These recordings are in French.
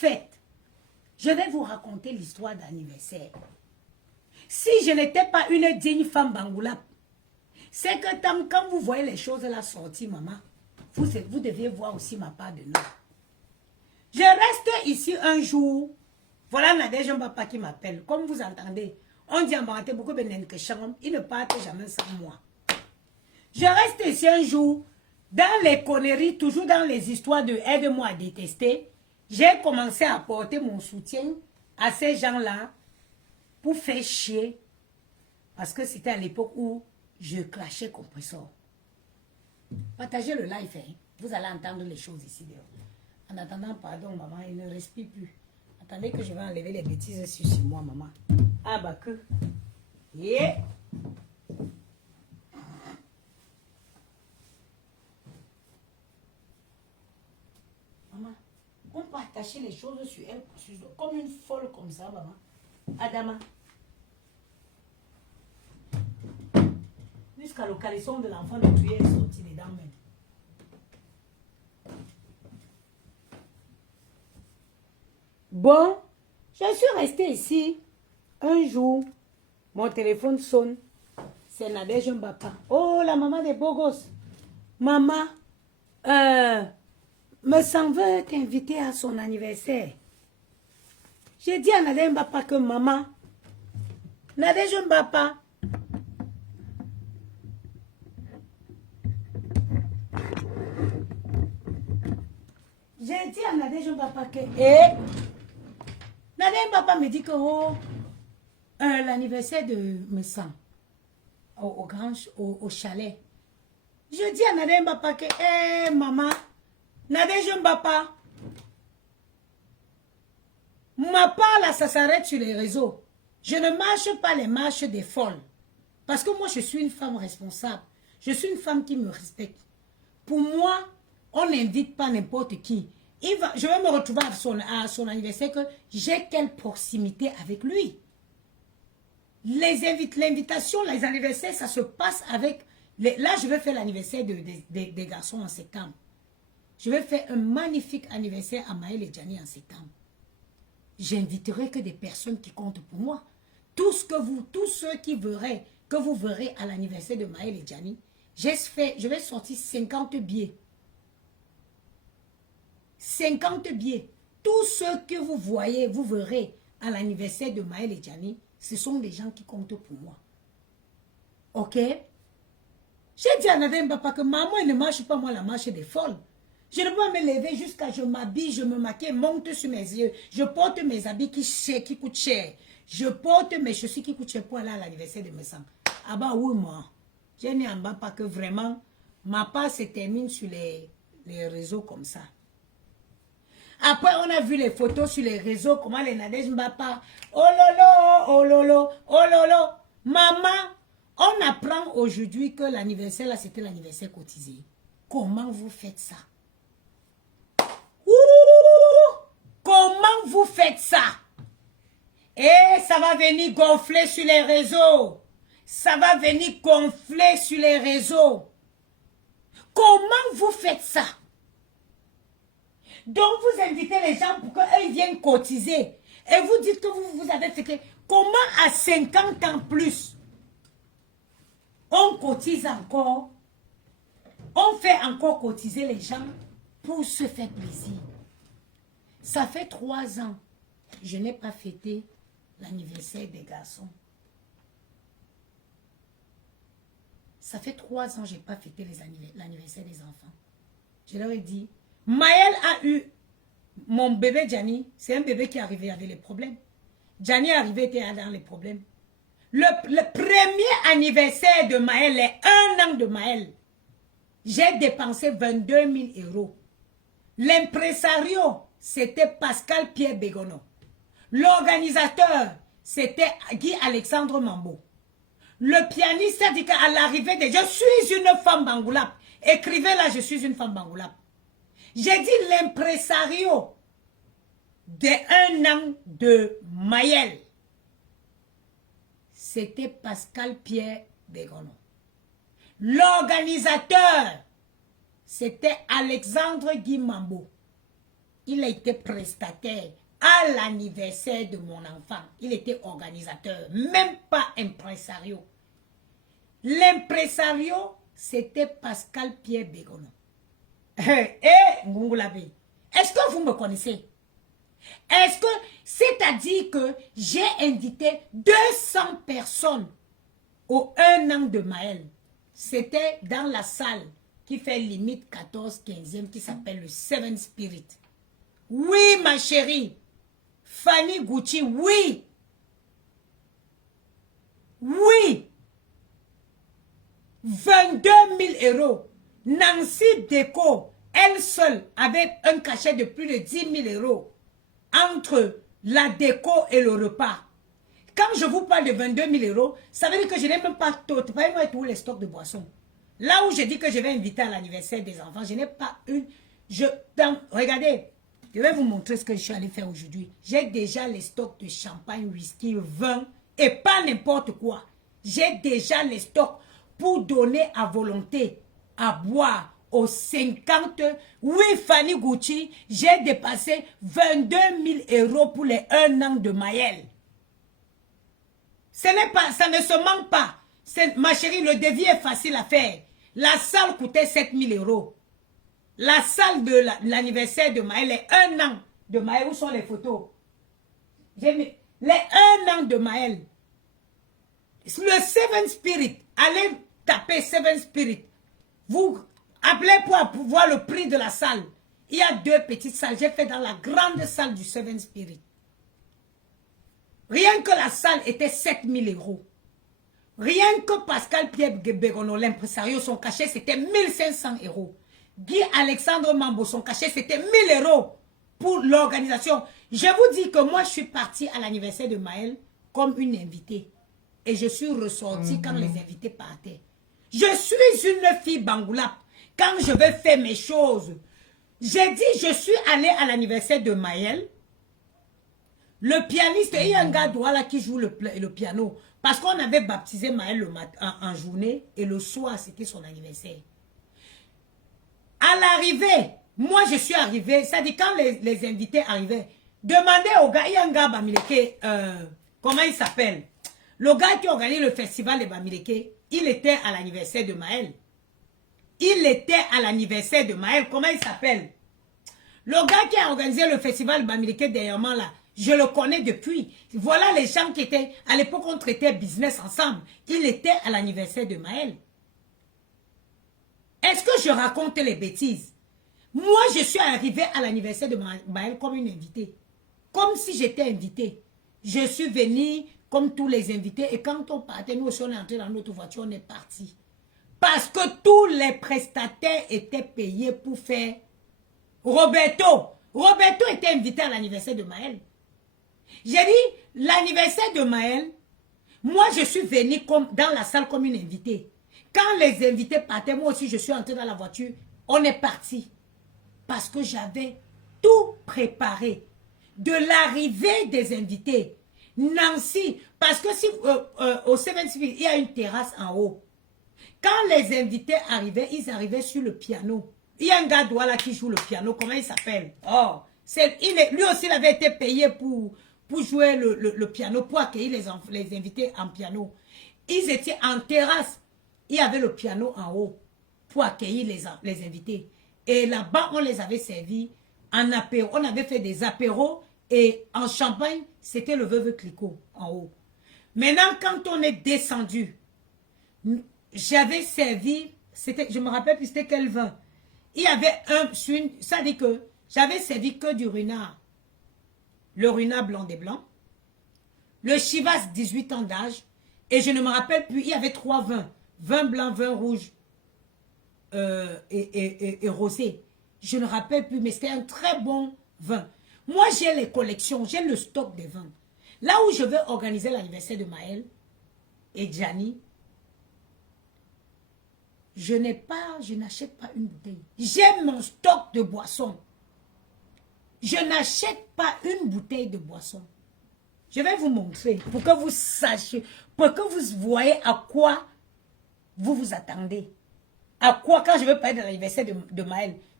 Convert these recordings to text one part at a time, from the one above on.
fait, je vais vous raconter l'histoire d'anniversaire. Si je n'étais pas une digne femme Bangoulap, c'est que quand vous voyez les choses là sortir, maman, vous deviez voir aussi ma part de nous. Je reste ici un jour. Voilà Nadège Mbapa qui m'appelle. Comme vous entendez, on dit en Baraté beaucoup de que Changom, il ne part jamais sans moi. Je reste ici un jour, dans les conneries, toujours dans les histoires de aide-moi à détester. J'ai commencé à apporter mon soutien à ces gens-là pour faire chier. Parce que c'était à l'époque où je clashais compresseur. Partagez le live, hein. Vous allez entendre les choses ici dehors. En attendant, pardon, maman, il ne respire plus. Attendez que je vais enlever les bêtises sur moi, maman. Ah bah que. Yeah. Maman, on peut attacher les choses sur elle comme une folle comme ça, maman. Adama. Jusqu'à le caleçon de l'enfant de tuer est sorti dedans même. Bon, je suis restée ici. Un jour, mon téléphone sonne. C'est Nadège Mbapa. Oh, la maman des beaux gosses. Maman, me s'en veut t'inviter à son anniversaire. J'ai dit à Nadège Mbapa que maman, Nadège Mbapa, j'ai dit à Nadège Mbapa que, Nadège Mbapa me dit que, l'anniversaire de Messan, au chalet. Je dis à Nadège Mbapa que, maman, Nadège Mbapa, ma part là, ça s'arrête sur les réseaux. Je ne marche pas les marches des folles. Parce que moi, je suis une femme responsable. Je suis une femme qui me respecte. Pour moi, on n'invite pas n'importe qui. Je vais me retrouver à son anniversaire que j'ai quelle proximité avec lui. L'invitation, les anniversaires, ça se passe avec... Là, je vais faire l'anniversaire des garçons en septembre. Je vais faire un magnifique anniversaire à Maël et Gianni en septembre. J'inviterai que des personnes qui comptent pour moi. Tous ceux que vous verrez à l'anniversaire de Maël et Gianni, je vais sortir 50 billets. 50 billets. Tous ceux que vous voyez, vous verrez à l'anniversaire de Maël et Gianni, ce sont des gens qui comptent pour moi. Ok? J'ai dit à Nadège Mbapa que maman, elle ne marche pas moi la marche des folles. Je ne peux pas me lever jusqu'à je m'habille, je me maquille, monte sur mes yeux. Je porte mes habits qui coûtent cher. Je porte mes chaussures qui coûtent cher pour aller à l'anniversaire de mes enfants. Ah bah oui, moi. Je n'ai en bas pas que vraiment, ma part se termine sur les réseaux comme ça. Après, on a vu les photos sur les réseaux, comment les Nadège Mbapa, oh lolo, oh lolo, oh lolo. Maman, on apprend aujourd'hui que l'anniversaire, là, c'était l'anniversaire cotisé. Comment vous faites ça? Comment vous faites ça? Et ça va venir gonfler sur les réseaux. Ça va venir gonfler sur les réseaux. Comment vous faites ça? Donc vous invitez les gens pour qu'ils viennent cotiser. Et vous dites que vous avez fait que... Comment à 50 ans plus, on cotise encore, on fait encore cotiser les gens pour se faire plaisir. Ça fait 3 ans, je n'ai pas fêté l'anniversaire des garçons. Ça fait 3 ans, je n'ai pas fêté l'anniversaire des enfants. Je leur ai dit, Maël a eu mon bébé Gianni, c'est un bébé qui est arrivé avec les problèmes. Gianni est arrivé, était dans les problèmes. Le premier anniversaire de Maël, les 1 an de Maël, j'ai dépensé 22 000 euros. L'impresario, c'était Pascal Pierre Bégono. L'organisateur, c'était Guy Alexandre Mambo. Le pianiste a dit qu'à l'arrivée de... Je suis une femme Bangoulap. Écrivez là, je suis une femme Bangoulap. J'ai dit l'impresario de 1 an de Maël. C'était Pascal Pierre Bégono. L'organisateur, c'était Alexandre Guy Mambo. il a été prestataire à l'anniversaire de mon enfant. Il était organisateur, même pas impresario. L'impresario, c'était Pascal Pierre Bégono. Ngungulabe, est-ce que vous me connaissez? Est-ce que, c'est-à-dire que j'ai invité 200 personnes au 1 an de Maël. C'était dans la salle qui fait limite 14-15e qui s'appelle le Seven Spirit. Oui, ma chérie. Fanny Gucci, oui. Oui. 22 000 euros. Nancy Deco, elle seule, avec un cachet de plus de 10 000 euros entre la déco et le repas. Quand je vous parle de 22 000 euros, ça veut dire que je n'ai même pas tous les stocks de boissons. Là où je dis que je vais inviter à l'anniversaire des enfants, je n'ai pas une... Regardez, je vais vous montrer ce que je suis allé faire aujourd'hui. J'ai déjà les stocks de champagne, whisky, vin et pas n'importe quoi. J'ai déjà les stocks pour donner à volonté, à boire aux 50. Oui, Fanny Gucci, j'ai dépassé 22 000 euros pour les 1 an de Maël. Ça ne se manque pas. Ma chérie, le devis est facile à faire. La salle coûtait 7 000 euros. La salle de l'anniversaire de Maël, les 1 an de Maël, où sont les photos? J'ai mis les 1 an de Maël. Le Seven Spirit, allez taper Seven Spirit. Vous appelez pour voir le prix de la salle. Il y a 2 petites salles. J'ai fait dans la grande salle du Seven Spirit. Rien que la salle était 7 000 euros. Rien que Pascal Pierre Bégono, l'impresario, son cachet, c'était 1500 euros. Guy Alexandre Mambo, son cachet, c'était 1000 euros pour l'organisation. Je vous dis que moi, je suis partie à l'anniversaire de Maël comme une invitée. Et je suis ressortie quand les invités partaient. Je suis une fille bangoulap. Quand je vais faire mes choses, j'ai dit, je suis allée à l'anniversaire de Maël. Le pianiste, il y a un gars là qui joue le piano. Parce qu'on avait baptisé Maël le matin, en journée. Et le soir, c'était son anniversaire. À l'arrivée, moi je suis arrivée. C'est-à-dire quand les invités arrivaient, demandez au gars, il y a un gars Bamileke, comment il s'appelle? Le gars qui organise le festival de Bamileke, il était à l'anniversaire de Maël. Il était à l'anniversaire de Maël. Comment il s'appelle? Le gars qui a organisé le festival Bamileke dernièrement là, je le connais depuis. Voilà les gens qui étaient... À l'époque, on traitait business ensemble. Il était à l'anniversaire de Maël. Est-ce que je raconte les bêtises? Moi, je suis arrivée à l'anniversaire de Maël comme une invitée. Comme si j'étais invitée. Je suis venue comme tous les invités. Et quand on partait, nous aussi, on est entré dans notre voiture, on est parti. Parce que tous les prestataires étaient payés pour faire... Roberto était invité à l'anniversaire de Maël. J'ai dit, l'anniversaire de Maël, moi je suis venue dans la salle comme une invitée. Quand les invités partaient, moi aussi je suis entrée dans la voiture, on est parti. Parce que j'avais tout préparé. De l'arrivée des invités, Nancy, parce que si au Seven Spirit, il y a une terrasse en haut. Quand les invités arrivaient, ils arrivaient sur le piano. Il y a un gars là qui joue le piano, comment il s'appelle? Oh, lui aussi il avait été payé pour jouer le piano, pour accueillir les invités en piano. Ils étaient en terrasse. Il y avait le piano en haut pour accueillir les invités. Et là-bas, on les avait servis en apéro. On avait fait des apéros et en champagne, c'était le veuve Clicquot en haut. Maintenant, quand on est descendu, j'avais servi, je me rappelle plus c'était quel vin. Il y avait ça dit que j'avais servi que du runard. Le runard blanc des blancs. Le Chivas 18 ans d'âge. Et je ne me rappelle plus, il y avait 3 vins. Vin blanc, vin rouge et rosé. Je ne me rappelle plus, mais c'était un très bon vin. Moi, j'ai les collections, j'ai le stock des vins. Là où je vais organiser l'anniversaire de Maël et Gianni, je n'achète pas une bouteille. J'ai mon stock de boissons. Je n'achète pas une bouteille de boisson. Je vais vous montrer pour que vous sachiez, pour que vous voyez à quoi vous vous attendez. À quoi, quand je vais parler de l'anniversaire de Maël,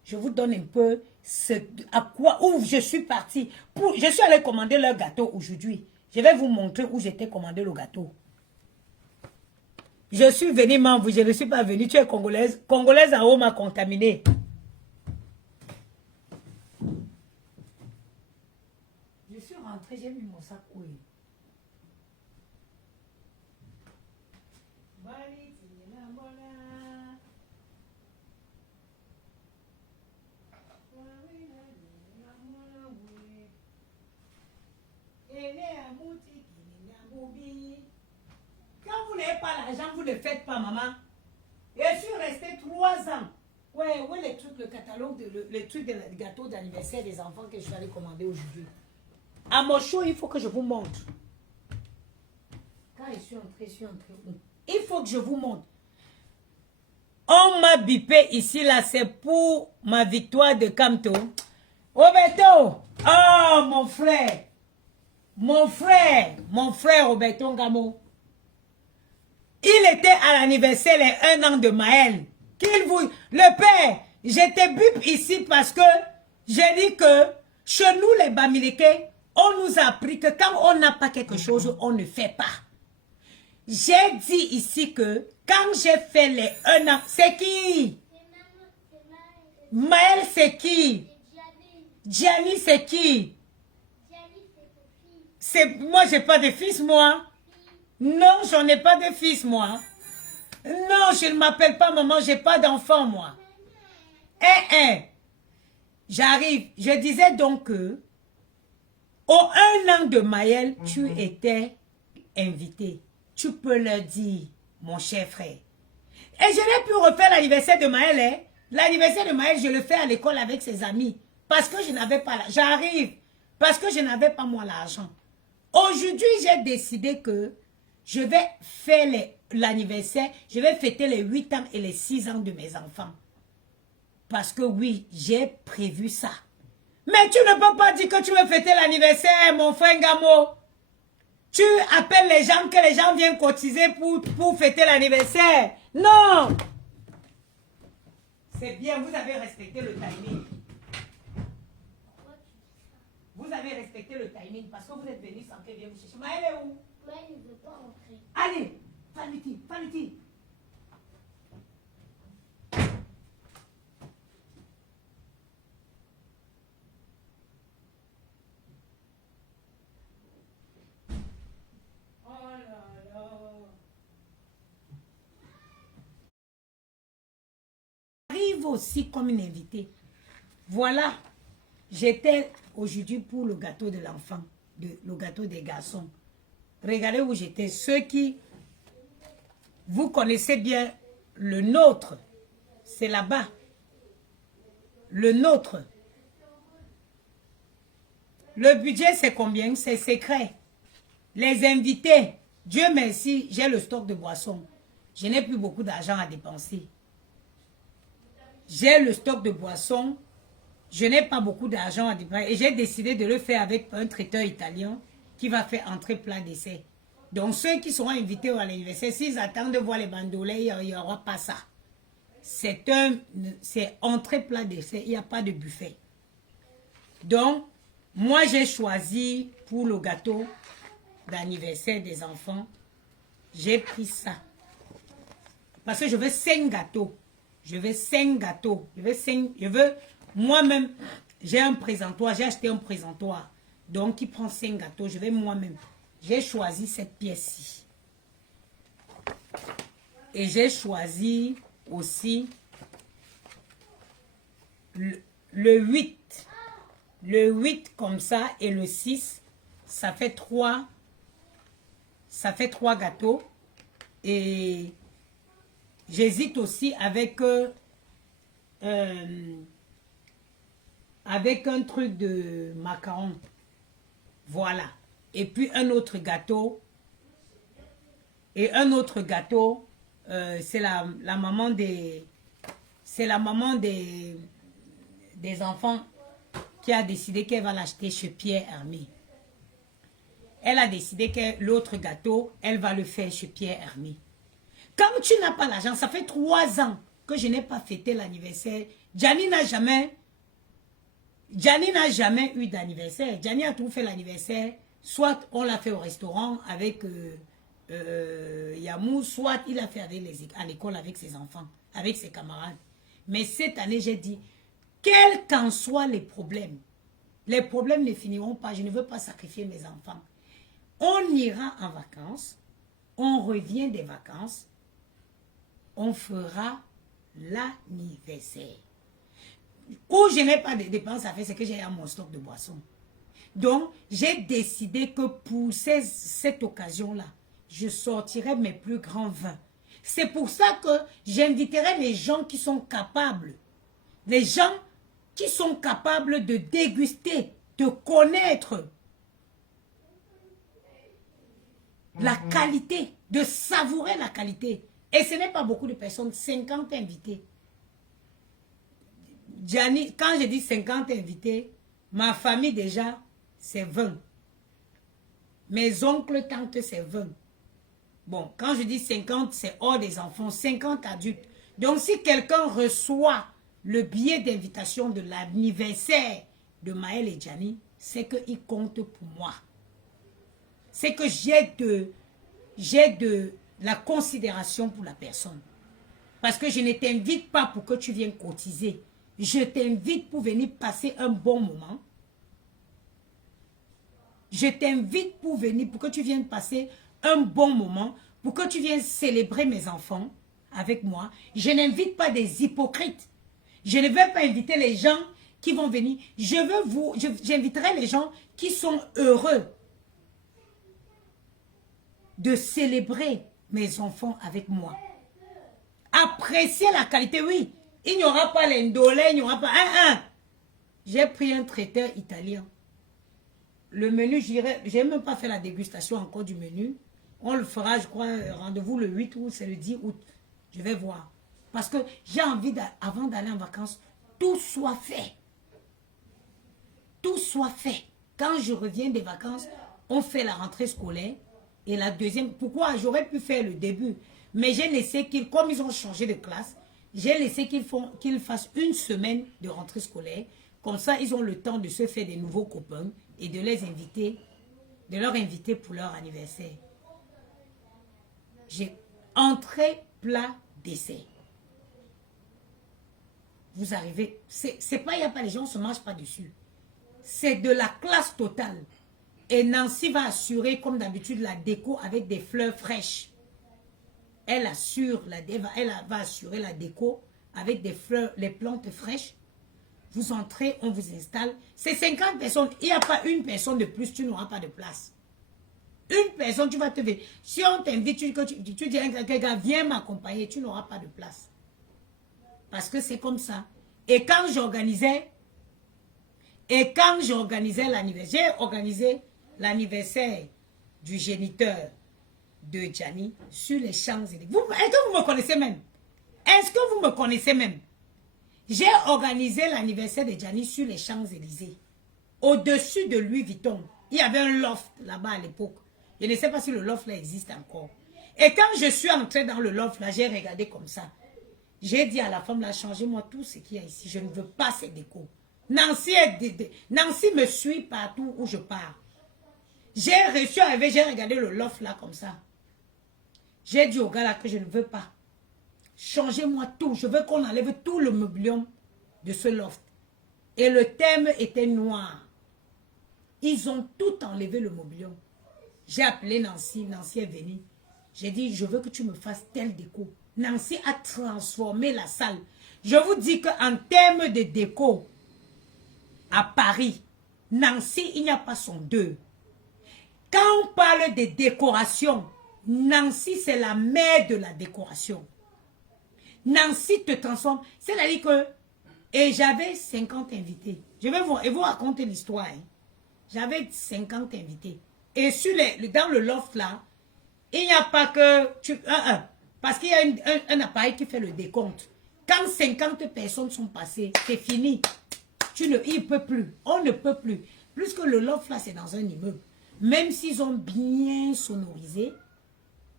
je vous donne un peu à quoi, où je suis partie. Je suis allée commander leur gâteau aujourd'hui. Je vais vous montrer où j'étais commandé le gâteau. Je suis venue, membre, je ne suis pas venue. Tu es congolaise. Congolaise en haut m'a contaminé. Je suis rentrée, j'ai mis mon sac où est. Quand vous n'avez pas l'argent, vous ne faites pas, maman. Je suis restée 3 ans. Ouais, les trucs, le catalogue, le truc de gâteau d'anniversaire des enfants que je suis allée commander aujourd'hui. À mon show, il faut que je vous montre. Quand je suis entrée. Il faut que je vous montre. On m'a bipé ici, là, c'est pour ma victoire de Kamto. Roberto! Oh, mon frère! Mon frère Roberto Ngamo. Il était à l'anniversaire les 1 an de Maël. Le père, j'étais bip ici parce que j'ai dit que chez nous les Bamileke, on nous a appris que quand on n'a pas quelque chose, on ne fait pas. J'ai dit ici que quand j'ai fait les 1 an, c'est qui? Maël, c'est qui? Gianni, c'est qui? Moi, j'ai pas de fils, moi. Non, j'en ai pas de fils, moi. Non, je ne m'appelle pas maman, j'ai pas d'enfant, moi. J'arrive. Je disais donc que au 1 an de Maël, tu étais invité. Tu peux leur dire, mon cher frère. Et je n'ai pu refaire l'anniversaire de Maël. Hein. L'anniversaire de Maël, je le fais à l'école avec ses amis. Parce que je n'avais pas l'argent. J'arrive. Parce que je n'avais pas moi l'argent. Aujourd'hui, j'ai décidé que je vais faire l'anniversaire. Je vais fêter les 8 ans et les 6 ans de mes enfants. Parce que oui, j'ai prévu ça. Mais tu ne peux pas dire que tu veux fêter l'anniversaire, mon frère Ngamo. Tu appelles les gens, que les gens viennent cotiser pour fêter l'anniversaire. Non! C'est bien, vous avez respecté le timing. Vous avez respecté le timing parce que vous êtes venu sans qu'elle vienne vous chercher. Mais elle est où? Mais elle ne veut pas rentrer. Allez, Faniti. Oh là là. Arrive aussi comme une invitée. Voilà. J'étais aujourd'hui pour le gâteau de l'enfant, le gâteau des garçons. Regardez où j'étais. Ceux qui, vous connaissez bien le nôtre, c'est là-bas. Le nôtre. Le budget, c'est combien? C'est secret. Les invités, Dieu merci, j'ai le stock de boissons. Je n'ai plus beaucoup d'argent à dépenser. J'ai le stock de boissons. Je n'ai pas beaucoup d'argent à dépenser. Et j'ai décidé de le faire avec un traiteur italien qui va faire entrée plat dessert. Donc ceux qui seront invités à l'anniversaire, s'ils attendent de voir les bandolets, il n'y aura pas ça. C'est entrée plat dessert, il n'y a pas de buffet. Donc, moi j'ai choisi pour le gâteau d'anniversaire des enfants, j'ai pris ça. Parce que je veux 5 gâteaux. Je veux moi-même, j'ai un présentoir, j'ai acheté un présentoir. Donc, il prend 5 gâteaux, je vais moi-même. J'ai choisi cette pièce-ci. Et j'ai choisi aussi le 8. Le 8 comme ça et le 6, ça fait 3. Ça fait 3 gâteaux. Et j'hésite aussi avec un truc de macaron. Voilà. Et puis un autre gâteau. Et un autre gâteau, c'est la maman des... C'est la maman des enfants qui a décidé qu'elle va l'acheter chez Pierre Hermé. Elle a décidé que l'autre gâteau, elle va le faire chez Pierre Hermé. Comme tu n'as pas l'argent, ça fait 3 ans que je n'ai pas fêté l'anniversaire. Gianni n'a jamais eu d'anniversaire. Gianni a tout fait l'anniversaire. Soit on l'a fait au restaurant avec Yamou, soit il a fait à l'école avec ses enfants, avec ses camarades. Mais cette année, j'ai dit, quels qu'en soient les problèmes ne finiront pas. Je ne veux pas sacrifier mes enfants. On ira en vacances, on revient des vacances, on fera l'anniversaire. Où je n'ai pas de dépenses à faire, c'est que j'ai mon stock de boissons. Donc, j'ai décidé que pour cette occasion-là, je sortirai mes plus grands vins. C'est pour ça que j'inviterai les gens qui sont capables. Les gens qui sont capables de déguster, de connaître la qualité, de savourer la qualité. Et ce n'est pas beaucoup de personnes, 50 invités. Gianni, quand je dis 50 invités, ma famille déjà, c'est 20. Mes oncles, tantes, c'est 20. Bon, quand je dis 50, c'est hors des enfants, 50 adultes. Donc, si quelqu'un reçoit le billet d'invitation de l'anniversaire de Maël et Gianni, c'est qu'il compte pour moi. C'est que j'ai de la considération pour la personne. Parce que je ne t'invite pas pour que tu viennes cotiser. Je t'invite pour venir passer un bon moment. Je t'invite pour venir, pour que tu viennes passer un bon moment, pour que tu viennes célébrer mes enfants avec moi. Je n'invite pas des hypocrites. Je ne vais pas inviter les gens qui vont venir. J'inviterai les gens qui sont heureux de célébrer mes enfants avec moi. Apprécier la qualité, oui. Il n'y aura pas l'indolé, il n'y aura pas... J'ai pris un traiteur italien. Le menu, je n'ai même pas fait la dégustation encore du menu. On le fera, je crois, rendez-vous le 8 août, c'est le 10 août. Je vais voir. Parce que j'ai envie, avant d'aller en vacances, tout soit fait. Tout soit fait. Quand je reviens des vacances, on fait la rentrée scolaire. Et la deuxième, pourquoi? J'aurais pu faire le début. Mais j'ai laissé comme ils ont changé de classe, j'ai laissé qu'ils fassent une semaine de rentrée scolaire. Comme ça, ils ont le temps de se faire des nouveaux copains et de leur inviter pour leur anniversaire. J'ai entrée, plat, dessert. Vous arrivez, c'est pas, il n'y a pas, les gens ne se mangent pas dessus. C'est de la classe totale. Et Nancy va assurer, comme d'habitude, la déco avec des fleurs fraîches. Elle va assurer la déco avec des fleurs, les plantes fraîches. Vous entrez, on vous installe. C'est 50 personnes. Il n'y a pas une personne de plus, tu n'auras pas de place. Une personne, tu vas te ver. Si on t'invite, tu dis à quelqu'un, viens m'accompagner, tu n'auras pas de place. Parce que c'est comme ça. Et quand j'organisais l'anniversaire, j'ai organisé l'anniversaire du géniteur de Gianni sur les Champs-Élysées. Est-ce que vous me connaissez même? Est-ce que vous me connaissez même? J'ai organisé l'anniversaire de Gianni sur les Champs-Élysées. Au-dessus de Louis Vuitton. Il y avait un loft là-bas à l'époque. Je ne sais pas si le loft là existe encore. Et quand je suis entrée dans le loft là, j'ai regardé comme ça. J'ai dit à la femme là, changez-moi tout ce qu'il y a ici. Je ne veux pas ces décos. Nancy me suit partout où je pars. J'ai regardé le loft là comme ça. J'ai dit au gars là que je ne veux pas. Changez-moi tout. Je veux qu'on enlève tout le mobilium de ce loft. Et le thème était noir. Ils ont tout enlevé le mobilium. J'ai appelé Nancy. Nancy est venue. J'ai dit, je veux que tu me fasses tel déco. Nancy a transformé la salle. Je vous dis qu'en termes de déco, à Paris, Nancy, il n'y a pas son deux. Quand on parle de décoration, Nancy, c'est la mère de la décoration. Nancy te transforme. C'est-à-dire que... Et j'avais 50 invités. Je vais vous raconter l'histoire. Hein. J'avais 50 invités. Et dans le loft là, il n'y a pas que... parce qu'il y a un appareil qui fait le décompte. Quand 50 personnes sont passées, c'est fini. Il ne peut plus. On ne peut plus. Plus que le loft là, c'est dans un immeuble. Même s'ils ont bien sonorisé,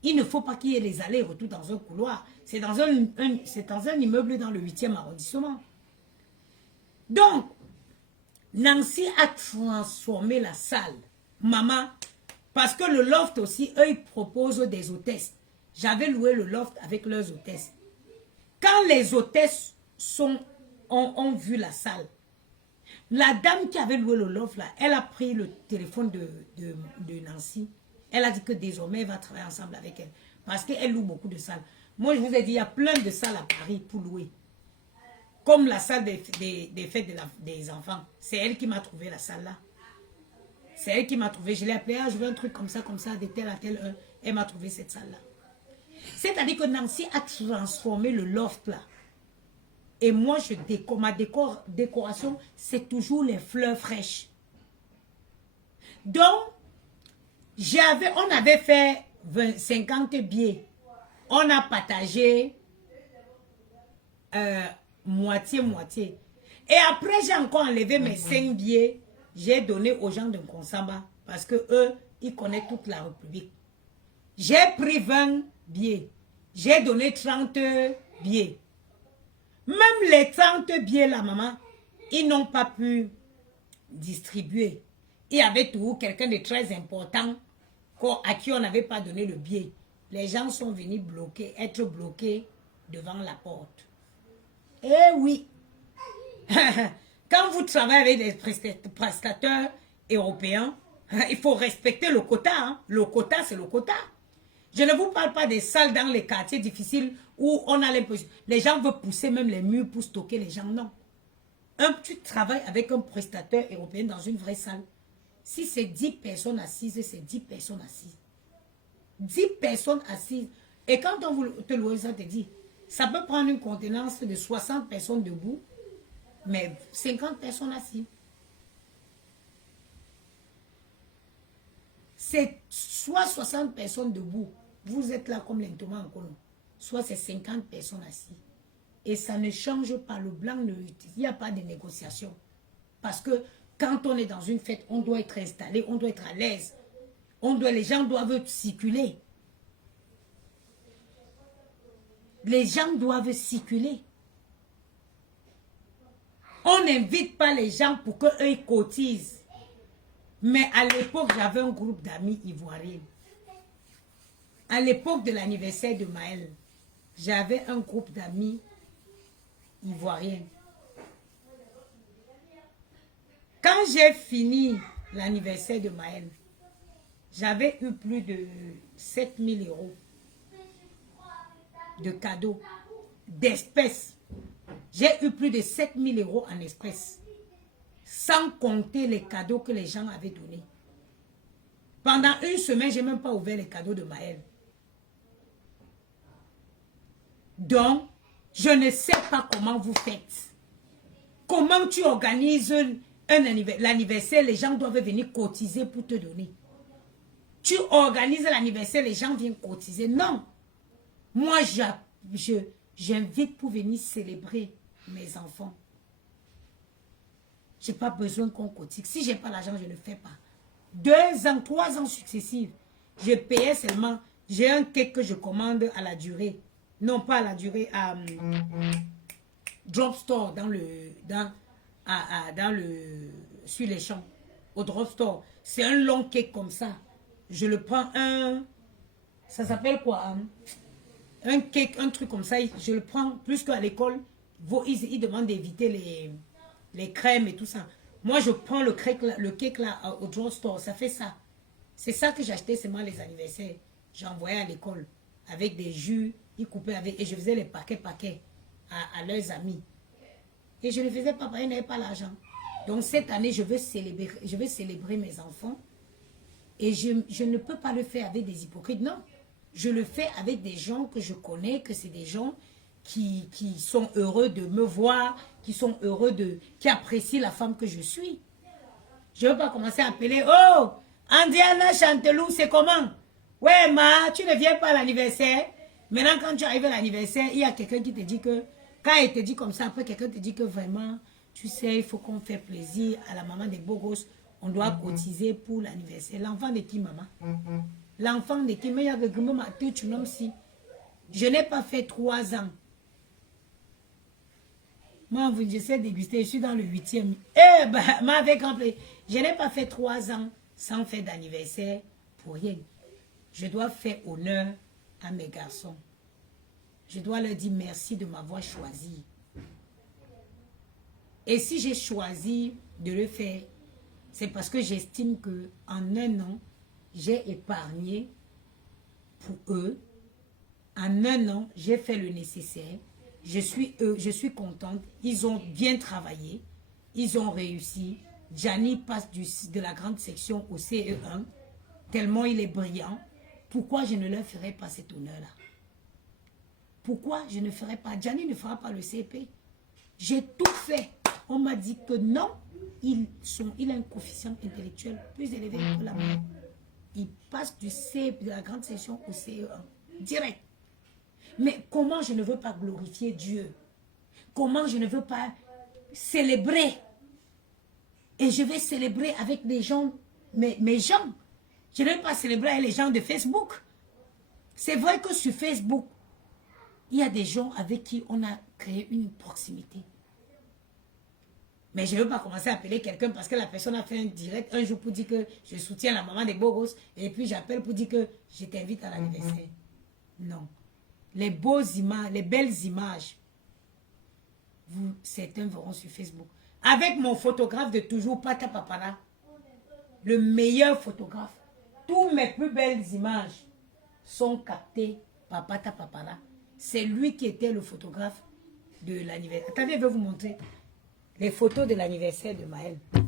Il ne faut pas qu'il y ait les allers-retours dans un couloir. C'est dans un immeuble dans le 8e arrondissement. Donc, Nancy a transformé la salle. Maman, parce que le loft aussi, eux, ils proposent des hôtesses. J'avais loué le loft avec leurs hôtesses. Quand les hôtesses ont vu la salle, la dame qui avait loué le loft, là, elle a pris le téléphone de Nancy. Elle a dit que désormais, elle va travailler ensemble avec elle. Parce qu'elle loue beaucoup de salles. Moi, je vous ai dit, il y a plein de salles à Paris pour louer. Comme la salle des fêtes des enfants. C'est elle qui m'a trouvé la salle là. C'est elle qui m'a trouvé. Je l'ai appelée, je veux un truc comme ça, de tel à tel heure. Elle m'a trouvé cette salle là. C'est-à-dire que Nancy a transformé le loft là. Et moi, ma décoration, c'est toujours les fleurs fraîches. Donc, on avait fait 50 billets. On a partagé moitié-moitié. Et après, j'ai encore enlevé mes 5 billets. J'ai donné aux gens de Konsamba. Parce que eux, ils connaissent toute la République. J'ai pris 20 billets. J'ai donné 30 billets. Même les 30 billets là, maman, ils n'ont pas pu distribuer. Il y avait toujours quelqu'un de très important à qui on n'avait pas donné le billet. Les gens sont venus être bloqués devant la porte. Eh oui. Quand vous travaillez avec des prestateurs européens, il faut respecter le quota. Hein. Le quota, c'est le quota. Je ne vous parle pas des salles dans les quartiers difficiles où on a l'impression. Les gens veulent pousser même les murs pour stocker les gens. Non. Tu travailles avec un prestataire européen dans une vraie salle. Si c'est 10 personnes assises, c'est 10 personnes assises. 10 personnes assises. Et quand on te loue, ça te dit, ça peut prendre une contenance de 60 personnes debout, mais 50 personnes assises. C'est soit 60 personnes debout, vous êtes là comme l'intoma en colon, soit c'est 50 personnes assises. Et ça ne change pas, le blanc, il n'y a pas de négociation. Parce que quand on est dans une fête, on doit être installé, on doit être à l'aise. Les gens doivent circuler. Les gens doivent circuler. On n'invite pas les gens pour qu'eux ils cotisent. Mais à l'époque, j'avais un groupe d'amis ivoiriens. À l'époque de l'anniversaire de Maël, j'avais un groupe d'amis ivoiriens. Quand j'ai fini l'anniversaire de Maël, j'avais eu plus de 7 000 € de cadeaux, d'espèces. J'ai eu plus de 7 000 € en espèces. Sans compter les cadeaux que les gens avaient donnés. Pendant une semaine, je n'ai même pas ouvert les cadeaux de Maël. Donc, je ne sais pas comment vous faites. Comment tu organises l'anniversaire, les gens doivent venir cotiser pour te donner. Tu organises l'anniversaire, les gens viennent cotiser. Non. Moi, j'invite pour venir célébrer mes enfants. Je n'ai pas besoin qu'on cotise. Si je n'ai pas l'argent, je ne le fais pas. 2 ans, 3 ans successifs, je payais seulement. J'ai un cake que je commande à la durée. Non, pas à la durée, à Drop Store, sur les champs, au Drop Store. C'est un long cake comme ça. Je le prends ça s'appelle quoi? Un cake, un truc comme ça. Je le prends plus qu'à l'école. Ils demandent d'éviter les crèmes et tout ça. Moi, je prends le cake là au drugstore. Ça fait ça. C'est ça que j'achetais seulement les anniversaires. J'envoyais à l'école avec des jus. Ils coupaient avec et je faisais les paquets à leurs amis. Et je ne le faisais pas parce qu'ils n'avaient pas l'argent. Donc cette année, je veux célébrer mes enfants. Et je ne peux pas le faire avec des hypocrites. Non. Je le fais avec des gens que je connais, que c'est des gens qui sont heureux de me voir, qui sont heureux qui apprécient la femme que je suis. Je ne veux pas commencer à appeler, oh, Andiana Chantelou, c'est comment? Ouais, tu ne viens pas à l'anniversaire. Maintenant, quand tu arrives à l'anniversaire, il y a quelqu'un qui te dit que, quand il te dit comme ça, après quelqu'un te dit que vraiment, tu sais, il faut qu'on fasse plaisir à la maman des beaux gosses. On doit cotiser pour l'anniversaire. L'enfant de qui, maman? L'enfant de qui je n'ai pas fait 3 ans. Moi, je sais déguster, je suis dans le 8e. Eh ben, avec grand plaisir. Je n'ai pas fait 3 ans sans faire d'anniversaire pour rien. Je dois faire honneur à mes garçons. Je dois leur dire merci de m'avoir choisi. Et si j'ai choisi de le faire, c'est parce que j'estime qu'en un an, j'ai épargné pour eux. En un an, j'ai fait le nécessaire. Je suis contente. Ils ont bien travaillé. Ils ont réussi. Gianni passe de la grande section au CE1. Tellement il est brillant. Pourquoi je ne leur ferai pas cet honneur-là? Pourquoi je ne ferai pas? Gianni ne fera pas le CP. J'ai tout fait. On m'a dit que non. Il a un coefficient intellectuel plus élevé que la moyenne. Il passe de la grande section au CE1. Direct. Mais comment je ne veux pas glorifier Dieu? Comment je ne veux pas célébrer? Et je vais célébrer avec des gens, mes gens. Je ne vais pas célébrer avec les gens de Facebook. C'est vrai que sur Facebook, il y a des gens avec qui on a créé une proximité. Mais je ne veux pas commencer à appeler quelqu'un parce que la personne a fait un direct un jour pour dire que je soutiens la maman des beaux gosses et puis j'appelle pour dire que je t'invite à l'anniversaire. Non. Les beaux images, les belles images, certains verront sur Facebook. Avec mon photographe de toujours, Pata Papara, le meilleur photographe. Toutes mes plus belles images sont captées par Pata Papara. C'est lui qui était le photographe de l'anniversaire. Attendez, je vais vous montrer les photos de l'anniversaire de Maël.